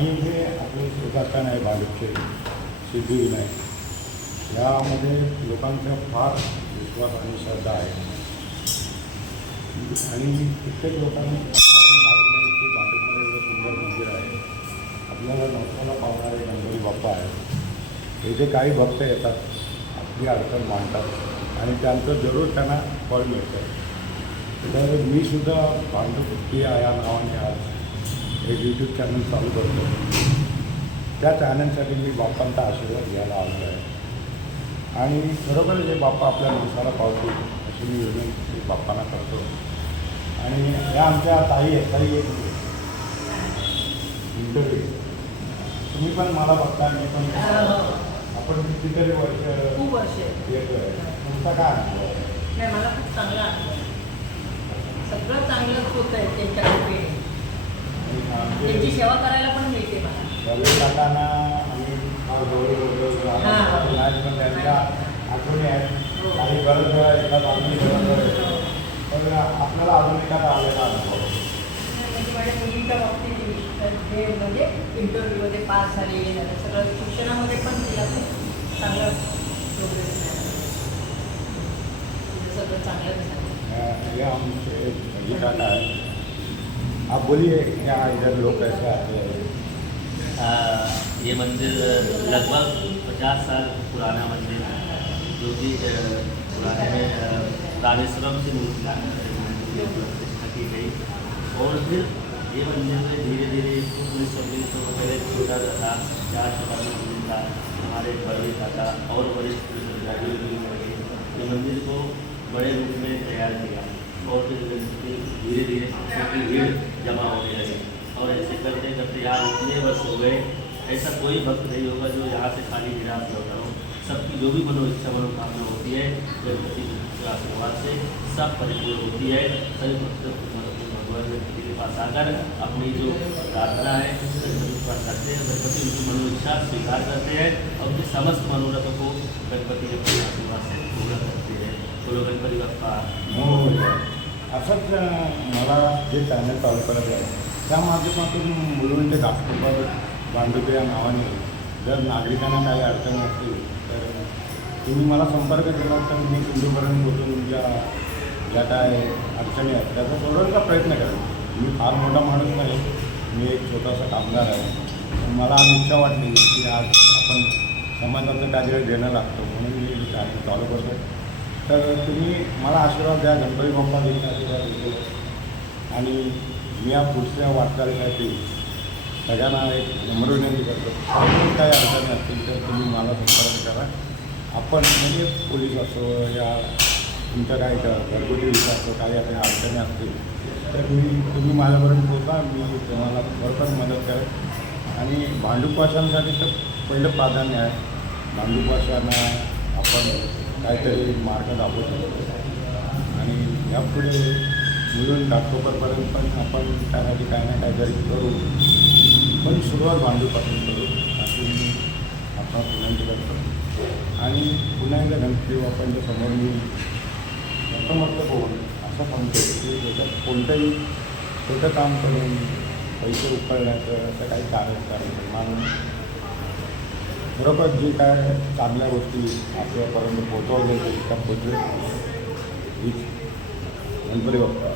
आणि हे आपले सुधाकरण आहे भाजपचे सिद्धिविनायक, यामध्ये लोकांचा फार विश्वास आणि श्रद्धा आहे. आणि कित्येक लोकांना माहीत नाही की भाजपमध्ये एवढं सुंदर मंदिर आहे. आपल्याला नवसाला पावणारे गणपती बाप्पा आहे. हे जे काही भक्त येतात आपली अडचण मांडतात आणि त्यांचं जरूर त्यांना फळ मिळतं. तर मीसुद्धा भांडुपती या नावाने आज एक यूट्यूब चॅनल चालू करतो. त्या चॅनलसाठी मी बाप्पांचा आशीर्वाद घ्यायला आलो आहे. आणि खरोखर जे बाप्पा आपल्या नवसाला पावतील अशी मी विनंती बाप्पांना करतो. आणि या आमच्या ताई आहेत, ताई एक इंटरव्ह्यू तुम्ही पण मला बघता, मी पण आपण कितीतरी खूप वर्ष येतो आहे. तुमचा काय अनुभव आहे? नाही, मला खूप चांगला अनुभव आहे. सगळं चांगलंच होतं आहे त्यांच्या कृपेने. त्यांची सेवा करायला पण मिळते मला. रवी काकांना आम्ही फार गौरव होतो, पण त्यांच्या आठवणी आहेत. काही गरज येतात आम्ही गरज तर आपल्याला अजून एखादा आलेला अनुभव म्हणजे माझ्या मुलीच्या बाबतीत जे म्हणजे इंटरव्ह्यूमध्ये पास झाले, सगळं शिक्षणामध्ये पण तिला खूप चांगलं प्रोग्रेस मिळाला. सगळं चांगलंच झालं. ये हमसे रवि काका है. आप बोलिए क्या इधर लोग कैसे आते हैं? ये मंदिर लगभग 50 साल पुराना मंदिर है, जो कि पुराने में रामेश्वरम से प्रतिष्ठा की गई. और फिर ये मंदिर में धीरे धीरे 1919 तो पहले छोटा था, 4 छोटा मंदिर था. हमारे बड़े काका और वरिष्ठ अधिकारी मिलकर ये मंदिर को बड़े रूप में तैयार किया. और फिर धीरे धीरे की भीड़ जमा होने लगी. और ऐसे करते करते यहाँ इतने वर्ष हो गए, ऐसा कोई भक्त नहीं होगा जो यहाँ से खाली निराश लौटा हो. सबकी जो भी मनोइच्छा मनोकामना होती है गणपति के आशीर्वाद से सब परिपूर्ण होती है. सभी भक्त भगवान गणपति के पास आकर अपनी जो प्रार्थना है गणपति के पास करते हैं. गणपति उनकी मनोइच्छा स्वीकार करते हैं और उनकी समस्त मनोरथों को गणपति अपने आशीर्वाद से पूरा करते हैं. बोलो गणपति बाप्पा. असंच मला जे चॅनल चालू करायचं आहे त्या माध्यमातून मुलुंड ते दासपूर भांडुपे या नावाने जर नागरिकांना काही अडचणी असतील तर तुम्ही मला संपर्क केला तर मी तुमच्यापर्यंत पोहोचून तुमच्या ज्या काय अडचणी आहेत त्याचा सोडवण्याचा प्रयत्न करेन. मी फार मोठा माणूस नाही, मी एक छोटासा कामगार आहे. मला आज इच्छा वाटली की आज आपण समाजाचं काहीतरी देणं लागतं म्हणून मी चॅनल चालू करतो. तर तुम्ही मला आशीर्वाद द्या, गणपती बाप्पा देईन आशीर्वाद देतो. आणि मी या पुढच्या वाटचालीसाठी सगळ्यांना एक नम्र विनंती करतो, काही अडचणी असतील तर तुम्ही मला संपर्क करा. आपण म्हणजे पोलीस असो या तुमच्या काही घरगुती विषय असो काही काही अडचणी असतील तर तुम्ही माझ्यापर्यंत पोहोचा, मी तुम्हाला भरपूर मदत करेन. आणि भांडूपवाशांसाठी तर पहिलं प्राधान्य आहे. भांडूपवाशांना आपण काहीतरी मार्ग दाखवू शकतो. आणि यापुढे मिळून घाटकोपरपर्यंत पण आपण त्यासाठी काही ना काहीतरी करू, पण सुरुवात भांडूपासून करू अशी मी आपण विनंती करतो. आणि पुन्हा एकदा गणपती बाप्पांच्या समोर मी नतमस्तक होऊन असं म्हणतो की याच्यात कोणतंही छोटं काम करून पैसे उकळण्याचं असं काही कारण म्हणून खरोखर जे काय चांगल्या गोष्टी आपल्यापर्यंत पोहोचवल्या त्या पोचले हीच गणपती बाप्पा.